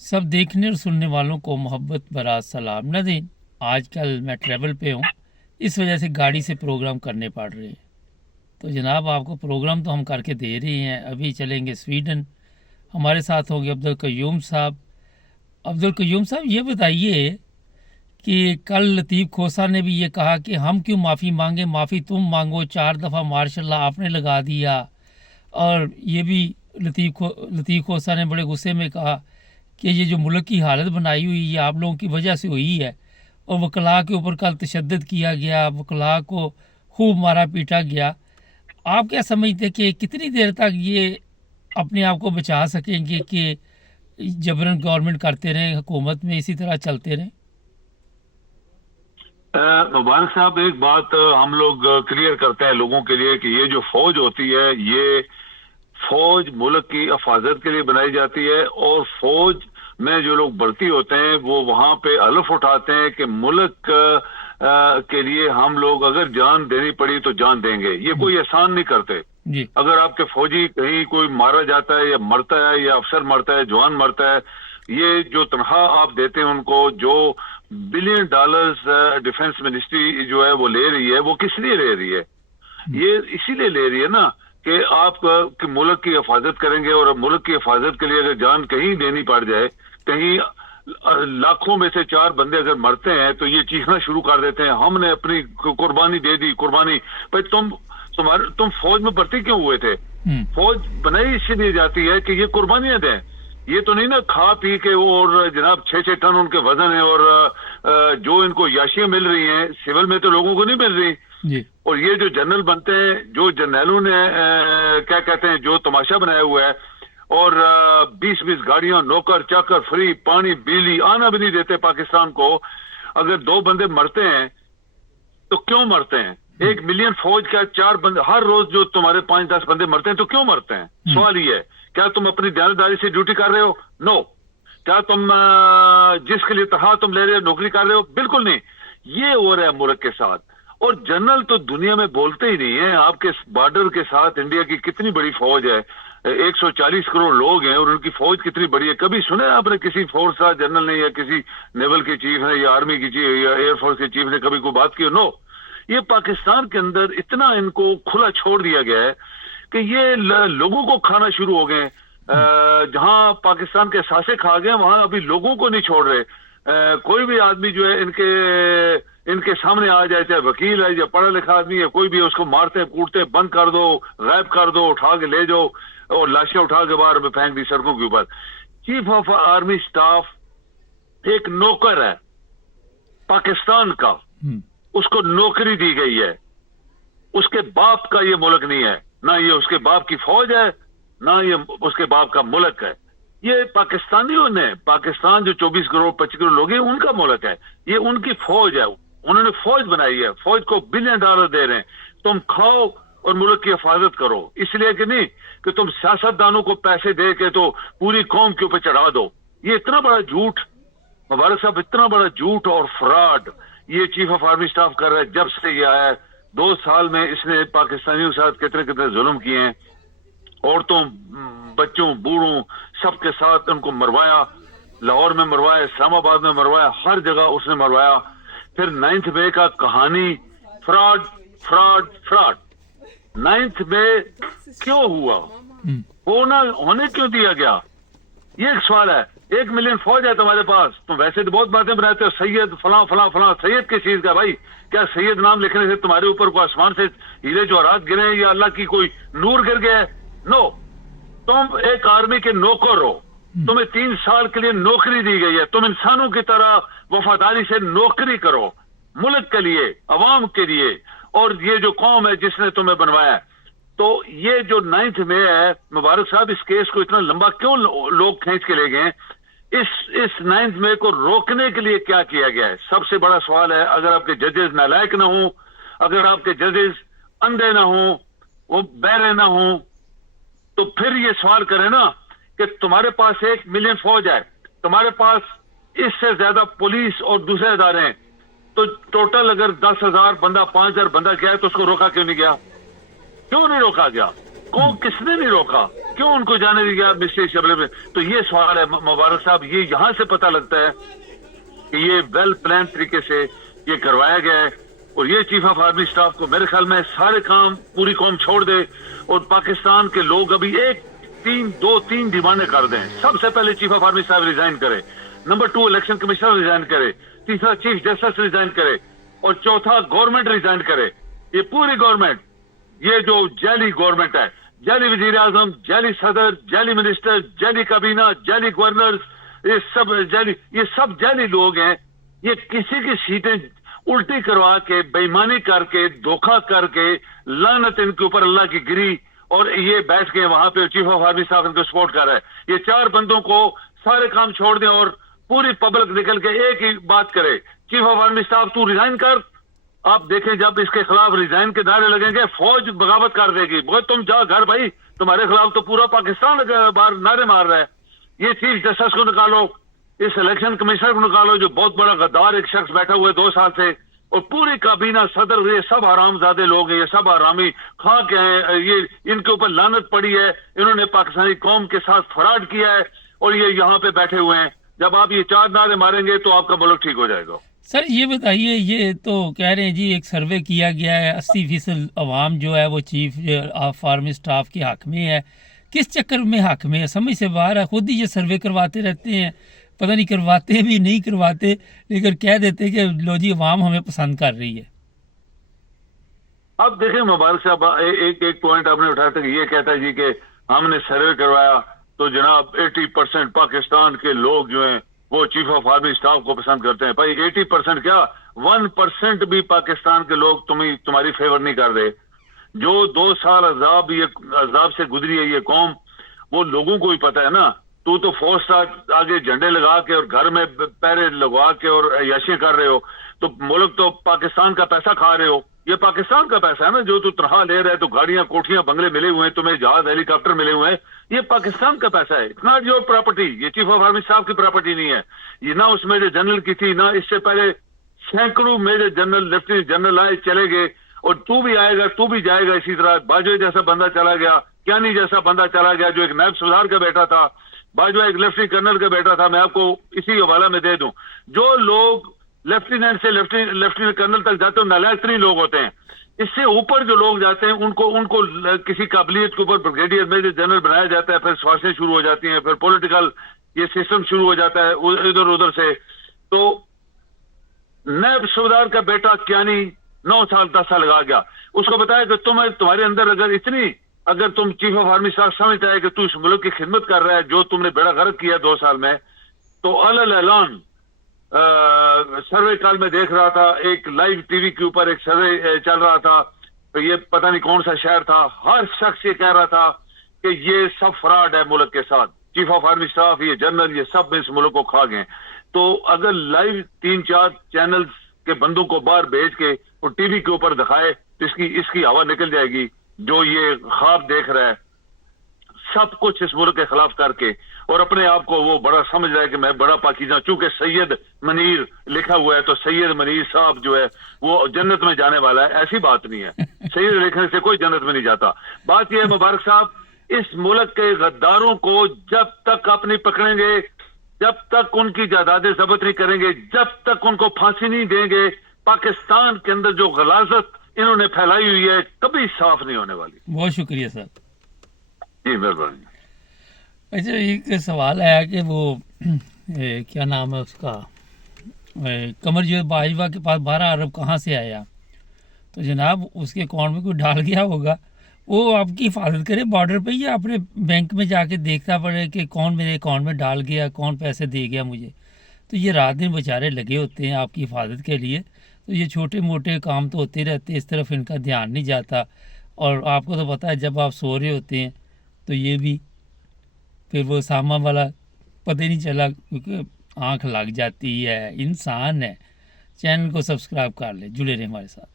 सब देखने और सुनने वालों को मोहब्बत भरा सलाम। नाज़रीन, आजकल मैं ट्रैवल पे हूँ, इस वजह से गाड़ी से प्रोग्राम करने पड़ रहे हैं। तो जनाब, आपको प्रोग्राम तो हम करके दे रहे हैं। अभी चलेंगे स्वीडन, हमारे साथ होंगे अब्दुल कयूम साहब। अब्दुल कयूम साहब, ये बताइए कि कल लतीफ़ खोसा ने भी ये कहा कि हम क्यों माफ़ी मांगे, माफ़ी तुम मांगो, 4 दफ़ा मार्शल्लाह आपने लगा दिया। और ये भी लतीफ़ खोसा ने बड़े गुस्से में कहा कि ये जो मुल्क की हालत बनाई हुई ये आप लोगों की वजह से हुई है। और वकला के ऊपर कल तशद्दुद किया गया, वकला को खूब मारा पीटा गया। आप क्या समझते हैं कि कितनी देर तक ये अपने आप को बचा सकेंगे कि जबरन गवर्नमेंट करते रहें, हुकूमत में इसी तरह चलते रहें? मुबारक साहब, एक बात हम लोग क्लियर करते हैं लोगों के लिए कि ये जो फौज होती है, ये फौज मुल्क की हिफाजत के लिए बनाई जाती है। और फौज में जो लोग भर्ती होते हैं वो वहां पे हलफ उठाते हैं कि मुल्क के लिए हम लोग अगर जान देनी पड़ी तो जान देंगे। ये कोई एहसान नहीं करते। जी। अगर आपके फौजी कहीं कोई मारा जाता है या मरता है या अफसर मरता है, जवान मरता है, ये जो तनख्वाह आप देते हैं उनको, जो $1 बिलियन डिफेंस मिनिस्ट्री जो है वो ले रही है, वो किस लिए ले रही है? ये इसीलिए ले रही है ना कि आप कि मुल्क की हिफाजत करेंगे। और मुल्क की हिफाजत के लिए अगर जान कहीं देनी पड़ जाए, कहीं लाखों में से 4 बंदे अगर मरते हैं तो ये चीखना शुरू कर देते हैं, हमने अपनी कुर्बानी दे दी। कुर्बानी भाई, तुम फौज में भर्ती क्यों हुए थे? फौज बनाई इसलिए जाती है कि ये कुर्बानियां दें। ये तो नहीं ना खा पी के और जनाब 6-6 टन उनके वजन है और जो इनको याशियां मिल रही हैं सिविल में तो लोगों को नहीं मिल रही जी। और ये जो जनरल बनते हैं, जो जनरलों ने क्या कहते हैं, जो तमाशा बनाया हुआ है और 20-20 गाड़ियां, नौकर चाकर, फ्री पानी बिजली आना भी नहीं देते पाकिस्तान को। अगर 2 बंदे मरते हैं तो क्यों मरते हैं? 1 मिलियन फौज का 4 बंदे हर रोज, जो तुम्हारे 5-10 बंदे मरते हैं तो क्यों मरते हैं? सवाल ये है, क्या तुम अपनी दयानतदारी से ड्यूटी कर रहे हो? नो। क्या तुम जिसके लिए तनख्वाह तुम ले रहे हो, नौकरी कर रहे हो? बिल्कुल नहीं। ये हो रहा है मुल्क के साथ। और जनरल तो दुनिया में बोलते ही नहीं है। आपके बॉर्डर के साथ इंडिया की कितनी बड़ी फौज है, 140 करोड़ लोग हैं और उनकी फौज कितनी बड़ी है। कभी सुना है आपने किसी फोर्स का जनरल ने या किसी नेवल के चीफ ने या आर्मी की चीफ या एयरफोर्स के चीफ ने कभी कोई बात की? नो। ये पाकिस्तान के अंदर इतना इनको खुला छोड़ दिया गया है कि ये लोगों को खाना शुरू हो गए। जहां पाकिस्तान के सासे खा गए वहां अभी लोगों को नहीं छोड़ रहे। कोई भी आदमी जो है इनके सामने आ जाए, चाहे वकील है या पढ़ा लिखा आदमी है, कोई भी, उसको मारते कूटते, बंद कर दो, गायब कर दो, उठा के ले जाओ और लाशें उठा के बाहर में फेंक दी सड़कों के ऊपर। चीफ ऑफ आर्मी स्टाफ एक नौकर है पाकिस्तान का, उसको नौकरी दी गई है। उसके बाप का ये मुल्क नहीं है, ना ये उसके बाप की फौज है, ना ये उसके बाप का मुल्क है। ये पाकिस्तानियों ने, पाकिस्तान जो 24 करोड़ 25 करोड़ लोग हैं उनका मुल्क है, ये उनकी फौज है। उन्होंने फौज बनाई है, फौज को $1 बिलियन दे रहे हैं। तुम खाओ और मुल्क की हिफाजत करो, इसलिए कि नहीं कि तुम सियासतदानों को पैसे दे के तो पूरी कौम के ऊपर चढ़ा दो। ये इतना बड़ा झूठ, मुबारक साहब, इतना बड़ा झूठ और फ्रॉड ये चीफ ऑफ आर्मी स्टाफ कर रहा है। जब से ये आया है 2 साल में इसने पाकिस्तानियों के साथ कितने कितने जुल्म किए हैं। औरतों, बच्चों, बूढ़ों सबके साथ उनको मरवाया। लाहौर में मरवाया, इस्लामाबाद में मरवाया, हर जगह उसने मरवाया। फिर 9th मई का कहानी, फ्रॉड फ्रॉड फ्रॉड। 9th मई क्यों हुआ? होने क्यों दिया गया? ये एक सवाल है। 1 मिलियन फौज है तुम्हारे पास, तुम वैसे तो बहुत बातें बनाते हो, सैयद फलां फलां फलां। सैयद किस चीज का भाई? क्या सैयद नाम लिखने से तुम्हारे ऊपर कोई आसमान से हीरे जवाहरात गिरे या अल्लाह की कोई नूर गिर गया है? नो। तुम एक आर्मी के नौकर हो, तुम्हें 3 साल के लिए नौकरी दी गई है। तुम इंसानों की तरह वफादारी से नौकरी करो, मुल्क के लिए, अवाम के लिए, और ये जो कौम है जिसने तुम्हें बनवाया है। तो ये जो 9th मई है, मुबारक साहब, इस केस को इतना लंबा क्यों लोग खींच के ले गए? इस 9th मई को रोकने के लिए क्या किया गया है? सबसे बड़ा सवाल है। अगर आपके जजेस नालायक ना हो, अगर आपके जजेस अंधे ना हो, वो बहरे ना हो, तो फिर ये सवाल करें ना कि तुम्हारे पास 1 मिलियन फौज है, तुम्हारे पास इससे ज्यादा पुलिस और दूसरे इदारे हैं, तो टोटल अगर 10,000 बंदा, 5,000 बंदा गया है तो उसको रोका क्यों नहीं गया? क्यों नहीं रोका गया? कौन किसने नहीं रोका, क्यों उनको जाने दिया मिस्टर शबले में? तो ये सवाल है मुबारक साहब, ये यहाँ से पता लगता है कि ये वेल प्लान तरीके से ये करवाया गया है। और ये चीफ ऑफ आर्मी स्टाफ को मेरे ख्याल में सारे काम पूरी कौम छोड़ दे और पाकिस्तान के लोग अभी दो तीन डिमांडें कर दें। सबसे पहले चीफ ऑफ आर्मी साहब रिजाइन करे, नंबर 2 इलेक्शन कमिश्नर रिजाइन करे, तीसरा चीफ जस्टिस रिजाइन करे और चौथा गवर्नमेंट रिजाइन करे। ये पूरी गवर्नमेंट, ये जो जाली गवर्नमेंट है, जाली वजीर आजम, जाली सदर, जाली मिनिस्टर, जाली काबीना, जाली गवर्नर, ये सब जाली लोग हैं। ये किसी की सीटें उल्टी करवा के, बेईमानी करके, धोखा करके, लानत इनके ऊपर अल्लाह की गिरी और ये बैठ के वहां पे चीफ ऑफ आर्मी साहब इनको सपोर्ट कर रहा है। ये 4 बंदों को सारे काम छोड़ दें और पूरी पब्लिक निकल के एक ही बात करे, चीफ ऑफ आर्मी स्टाफ तू रिजाइन कर। आप देखें जब इसके खिलाफ रिजाइन के नारे लगेंगे, फौज बगावत कर देगी। वो तुम जाओ घर भाई, तुम्हारे खिलाफ तो पूरा पाकिस्तान बाहर नारे मार रहा है। ये चीफ जस्टिस को निकालो, इस इलेक्शन कमिश्नर को निकालो जो बहुत बड़ा गद्दार एक शख्स बैठा हुआ है 2 साल से, और पूरी काबीना सदर, ये सब हरामजादे लोग हैं, ये सब हरामी खा के हैं। ये इनके ऊपर लानत पड़ी है, इन्होंने पाकिस्तानी कौम के साथ फ्रॉड किया है और ये यहाँ पे बैठे हुए हैं। जब आप ये 4 नारे मारेंगे तो आपका मुल्क ठीक हो जाएगा। सर ये बताइए, ये तो कह रहे हैं जी एक सर्वे किया गया है, 80% अवाम जो है वो चीफ ऑफ आर्मी स्टाफ के हक में है। किस चक्कर में हक में है, समझ से बाहर है। खुद ही ये सर्वे करवाते रहते हैं, पता नहीं करवाते भी नहीं करवाते, लेकिन कह देते हैं कि लो जी अवाम हमें पसंद कर रही है। अब देखें मुबारक साहब, एक पॉइंट आपने उठाया था कि ये कहता है जी कि हमने सर्वे करवाया तो जनाब 80% पाकिस्तान के लोग जो हैं वो चीफ ऑफ आर्मी स्टाफ को पसंद करते हैं। भाई 80% क्या, 1% भी पाकिस्तान के लोग तुम्हारी फेवर नहीं कर रहे। जो 2 साल अजाब से गुजरी है ये कौम, वो लोगों को ही पता है ना। तू तो फौज आगे झंडे लगा के और घर में पैरे लगवा के और अय्याशियां कर रहे हो, तो मुल्क तो पाकिस्तान का पैसा खा रहे हो। ये पाकिस्तान का पैसा है ना जो तू तनख्वाह ले रहा है, तो गाड़ियां, कोठियां, बंगले मिले हुए हैं, तुम्हें जहाज, हेलीकॉप्टर मिले हुए हैं, ये पाकिस्तान का पैसा है। It's not your property. ये चीफ ऑफ आर्मी साहब की प्रॉपर्टी नहीं है। ये ना उस मेजर जनरल की थी, ना इससे पहले सैकड़ों मेजर जनरल, लेफ्टिनेंट जनरल आए चले गए, और तू भी आएगा, तू भी जाएगा। इसी तरह बाजवा जैसा बंदा चला गया, क्यानी जैसा बंदा चला गया जो एक नायब सूबेदार का बेटा था, बाजवा एक लेफ्टिनेंट कर्नल का बेटा था। मैं आपको इसी हवाला में दे दूं, जो लोग लेफ्टिनेंट से लेफ्टिनेंट कर्नल तक जाते हैं नालायक 3 लोग होते हैं। इससे ऊपर जो लोग जाते हैं उनको किसी काबिलियत के ऊपर ब्रिगेडियर मेजर जनरल बनाया जाता है, फिर सिफारिशें शुरू हो जाती हैं, फिर पॉलिटिकल ये सिस्टम शुरू हो जाता है इधर उधर से। तो नायब सूबेदार का बेटा क्यानी 9 साल 10 साल लगा गया। उसको बताया कि तुम्हारे अंदर अगर तुम चीफ ऑफ आर्मी स्टाफ समझता है कि तू इस मुल्क की खिदमत कर रहा है, जो तुमने बेड़ा गर्क किया 2 साल में, तो अलल ऐलान सर्वे कल में देख रहा था, एक लाइव टीवी के ऊपर एक सर्वे चल रहा था, तो ये पता नहीं कौन सा शहर था, हर शख्स ये कह रहा था कि ये सब फ्रॉड है मुल्क के साथ, चीफ ऑफ आर्मी स्टाफ, ये जनरल, ये सब इस मुल्क को खा गए। तो अगर लाइव 3-4 चैनल्स के बंदों को बाहर भेज के और टीवी के ऊपर दिखाए तो इसकी हवा निकल जाएगी। जो ये ख्वाब देख रहा है सब कुछ इस मुल्क के खिलाफ करके, और अपने आप को वो बड़ा समझ रहा है कि मैं बड़ा पाकीज़ा, चूंकि सैयद मनीर लिखा हुआ है तो सैयद मनीर साहब जो है वो जन्नत में जाने वाला है। ऐसी बात नहीं है, सैयद लिखने से कोई जन्नत में नहीं जाता। बात यह है मुबारक साहब, इस मुल्क के गद्दारों को जब तक आप नहीं पकड़ेंगे, जब तक उनकी जायदादें जब्त नहीं करेंगे, जब तक उनको फांसी नहीं देंगे, पाकिस्तान के अंदर जो गलाजत इन्होंने फैलाई हुई है कभी साफ नहीं होने वाली। बहुत शुक्रिया सर। जी मेहरबानी। अच्छा एक सवाल आया कि वो क्या नाम है उसका, कमर जो बाजवा के पास 12 अरब कहाँ से आया, तो जनाब उसके अकाउंट में कोई डाल गया होगा, वो आपकी हिफाजत करे बॉर्डर पे, या अपने बैंक में जाके देखना पड़े कि कौन मेरे अकाउंट में डाल गया, कौन पैसे दे गया मुझे। तो ये रात दिन बेचारे लगे होते हैं आपकी हिफाजत के लिए, तो ये छोटे मोटे काम तो होते रहते हैं, इस तरफ इनका ध्यान नहीं जाता। और आपको तो पता है जब आप सो रहे होते हैं तो ये भी फिर वो सामा वाला पता ही नहीं चला, क्योंकि आँख लग जाती है। इंसान है। चैनल को सब्सक्राइब कर ले, जुड़े रहे हमारे साथ।